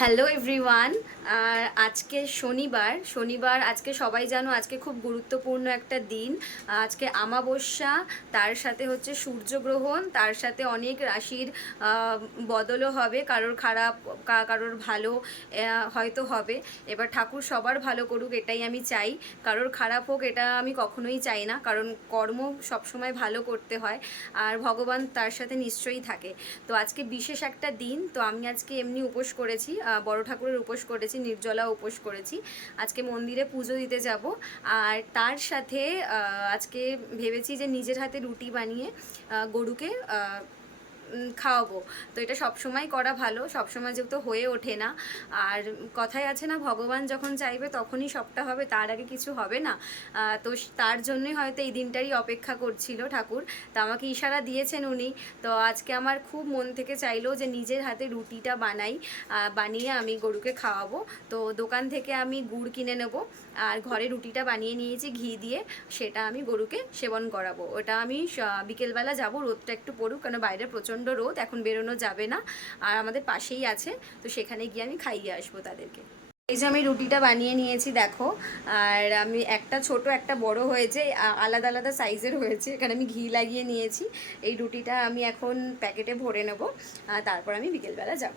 Hello everyone. আর আজকে শনিবার আজকে সবাই জানো আজকে খুব গুরুত্বপূর্ণ একটা দিন। আজকে আমাবস্যা, তার সাথে হচ্ছে সূর্যগ্রহণ, তার সাথে অনেক রাশির বদলও হবে, কারোর খারাপ কারোর ভালো হয়তো হবে। এবার ঠাকুর সবার ভালো করুক এটাই আমি চাই, কারোর খারাপ হোক এটা আমি কখনোই চাই না, কারণ কর্ম সবসময় ভালো করতে হয় আর ভগবান তার সাথে নিশ্চয়ই থাকে। তো আজকে বিশেষ একটা দিন, তো আমি আজকে এমনি উপোস করেছি, বড় ঠাকুরের উপোস করেছি, নির্জলা উপোস করেছি। আজকে মন্দিরে পুজো দিতে যাব। আর তার সাথে আজকে ভেবেছি যে নিজের হাতে রুটি বানিয়ে গরুকে খাওয়াবো। তো এটা সবসময় করা ভালো, সবসময় যেহেতু হয়ে ওঠে না। আর কথায় আছে না, ভগবান যখন চাইবে তখনই সবটা হবে, তার আগে কিছু হবে না। তো তার জন্যই হয়তো এই দিনটারই অপেক্ষা করছিল ঠাকুর। তো আমাকে ইশারা দিয়েছেন উনি। তো আজকে আমার খুব মন থেকে চাইলো যে নিজের হাতে রুটিটা বানিয়ে আমি গরুকে খাওয়াবো। তো দোকান থেকে আমি গুড় কিনে নেব, আর ঘরে রুটিটা বানিয়ে নিয়েছি ঘি দিয়ে, সেটা আমি গরুকে সেবন করাবো। ওটা আমি বিকেলবেলা যাব, রোদটা একটু পড়ুক, কারণ বাইরে প্রচণ্ড রোদ, এখন বেরোনো যাবে না। আর আমাদের পাশেই আছে, তো সেখানে গিয়ে আমি খাইয়ে আসবো তাদেরকে। এই যে আমি রুটিটা বানিয়ে নিয়েছি দেখো। আর আমি একটা ছোট একটা বড় হয়েছে, আলাদা আলাদা সাইজের হয়েছে। এখানে আমি ঘি লাগিয়ে নিয়েছি। এই রুটিটা আমি এখন প্যাকেটে ভরে নেব, তারপর আমি বিকেলবেলা যাব।